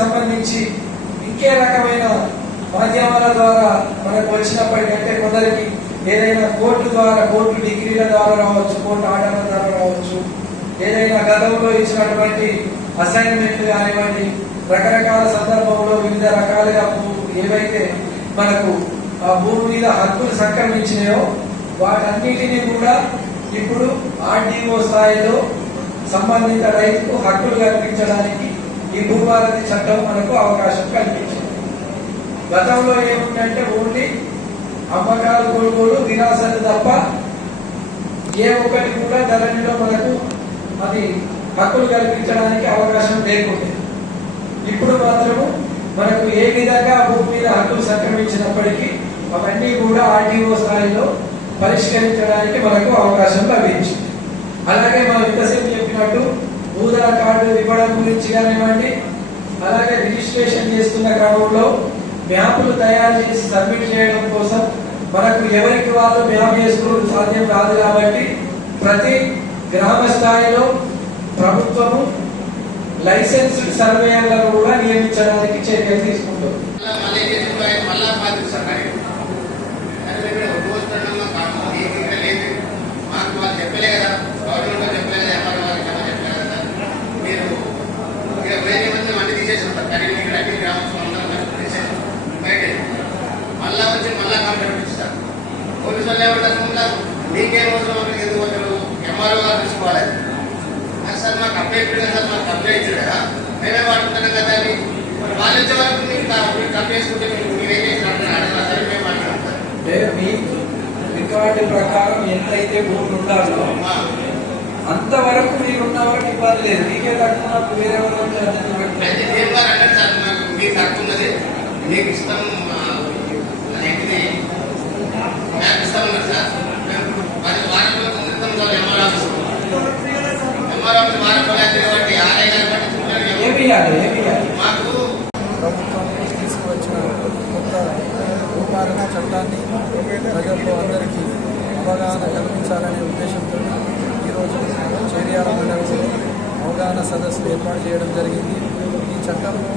సంబంధించి ఇంకే రకమైన మాధ్యమాల ద్వారా మనకు వచ్చినప్పటికంటే కొందరికి ఏదైనా కోర్టు ద్వారా కోర్టు డిగ్రీల ద్వారా రావచ్చు కోర్టు ఆర్డర్ల ద్వారా రావచ్చు. ఏదైనా గతంలో ఇచ్చినటువంటి అసైన్మెంట్లు కానివ్వండి రకరకాల సందర్భంలో వివిధ రకాలుగా ఏవైతే మనకు ఆ భూమి మీద హక్కులు సంక్రమించినాయో వాటన్నిటినీ కూడా ఇప్పుడు ఆర్డీఓ స్థాయిలో సంబంధిత రైతుకు హక్కులు కల్పించడానికి ఈ భూభారతి చట్టం మనకు అవకాశం కల్పించింది. గతంలో ఏముందంటే ఓన్లీ అమ్మకాలు కొనుగోలు వినాశాలు తప్ప ఏ ఒక్కటి కూడా ధరణిలో మనకు అది హక్కులు కల్పించడానికి అవకాశం లేకుండే. ఇప్పుడు మాత్రము మనకు ఏ విధంగా భూమి మీద హక్కులు సంక్రమించినప్పటికీ అవన్నీ కూడా ఆర్టీఓ స్థాయిలో పరిష్కరించడానికి మనకు అవకాశం లభించింది. అలాగే మనం ఇంతసేపు చెప్పినట్టు భూధర కార్డు ఇవ్వడం గురించి కానివ్వండి అలాగే రిజిస్ట్రేషన్ చేస్తున్న క్రమంలో బ్యాంకులు తయారు చేసి సబ్మిట్ చేయడం కోసం మనకు ఎవరికి వాళ్ళు మ్యాప్ చేసుకోవడం సాధ్యం కాదు కాబట్టి ప్రతి గ్రామ స్థాయిలో ప్రభుత్వము లైసెన్స్డ్ సర్వేయర్లను కూడా నియమించడానికి చర్యలు తీసుకుంటుంది మళ్ళీ చేసి మళ్ళా బాధిస్తారు కానీ అది మేము రోజు పెట్టడం కాదు మీకు ఇక్కడ లేదు మాకు వాళ్ళు చెప్పలే కదా గవర్నమెంట్ చెప్పలే కదా ఎంఆర్ వాళ్ళకి చెప్ప చెప్పలే కదా మీరు ఇక్కడ వేరే మంది మళ్ళీ తీసేసి ఉంటారు కానీ ఇక్కడ అన్ని గ్రామస్తులు అందరూ తీసేసి బయట మళ్ళా వచ్చి మళ్ళా కంప్లైంట్ ఇస్తారు పోలీసు వాళ్ళు ఏమంటారు ఉంటారు మీకేం అవసరం అంటే ఎందుకు పోతారు ఎంఆర్ఓ గారు తీసుకోవాలి. అది సార్ మాకు కంప్లైంట్ కదా సార్ మాకు కంప్లైంట్ ఇచ్చాడు కదా. మేమే వాడుకుంటున్నాం కదా అని. మరి వాళ్ళు వచ్చే వరకు మీకు కా- మీరు కంప్లైంట్ చేసుకుంటే మీరు మీరేం చేసినట్టు అడగాలి సార్ మేము అడిగాం అంటే మీ రికార్డు ప్రకారం ఎంతైతే భూములు ఉండాలో అంతవరకు మీరు ఉన్న వరకు ఇబ్బంది లేదు. మీకే తక్కువ వేరే సార్ మాకు ఉన్నది. మీకు ఆ, అదేంటిది మ్యాప్ ఇస్తామన్నారు సార్. మేము పది వారం రోజుల క్రితం ఎంఆర్ ఆఫీస్ ఎంఆర్ ఆఫీస్ వారం రోజులు అయితే కాబట్టి ఆలయ గారు పట్టించుకుంటారు ఏమి ఇవ్వాలి ఏమి ఇవ్వాలి మాకు ప్రభుత్వం తీసుకువచ్చిన కొత్త భూపాలన చట్టాన్ని ప్రజల్లో అందరికీ అవగాహన కల్పించాలనే ఉద్దేశంతో ఈరోజు చేరియాల మండలంలో అవగాహన సదస్సు ఏర్పాటు చేయడం జరిగింది. ఈ చట్టంలో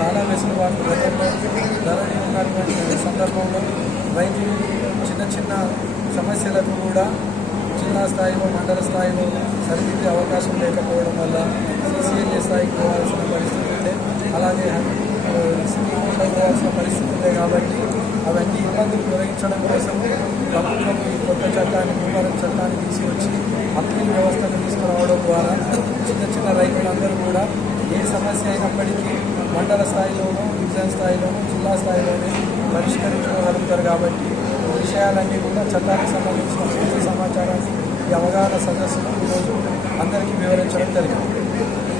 చాలా వెసులుబాటు గతంలో ఉన్నటువంటి సందర్భంలో రైతులు చిన్న చిన్న సమస్యలకు కూడా జిల్లా స్థాయిలో మండల స్థాయిలో సరిదిద్దే అవకాశం లేకపోవడం వల్ల సిసిఎల్ఏ స్థాయికి పోవాల్సిన పరిస్థితి ఉండే. అలాగే ఆ, పోవాల్సిన పరిస్థితి ఉండే కాబట్టి అవన్నీ ఇబ్బందులు తొలగించడం కోసం ప్రభుత్వం ఈ కొత్త చట్టాన్ని భూపాలన చట్టాన్ని తీసుకొచ్చి అప్పీల్ వ్యవస్థను తీసుకురావడం ద్వారా చిన్న చిన్న రైతులందరూ కూడా ఏ సమస్య అయినప్పటికీ మండల స్థాయిలోనూ డివిజన్ స్థాయిలోనూ జిల్లా స్థాయిలోనే పరిష్కరించుకోగలుగుతారు కాబట్టి విషయాలన్నీ కూడా చట్టానికి సంబంధించిన పూర్తి సమాచారాన్ని ఈ అవగాహన సదస్సులో ఈరోజు అందరికీ వివరించడం జరిగింది.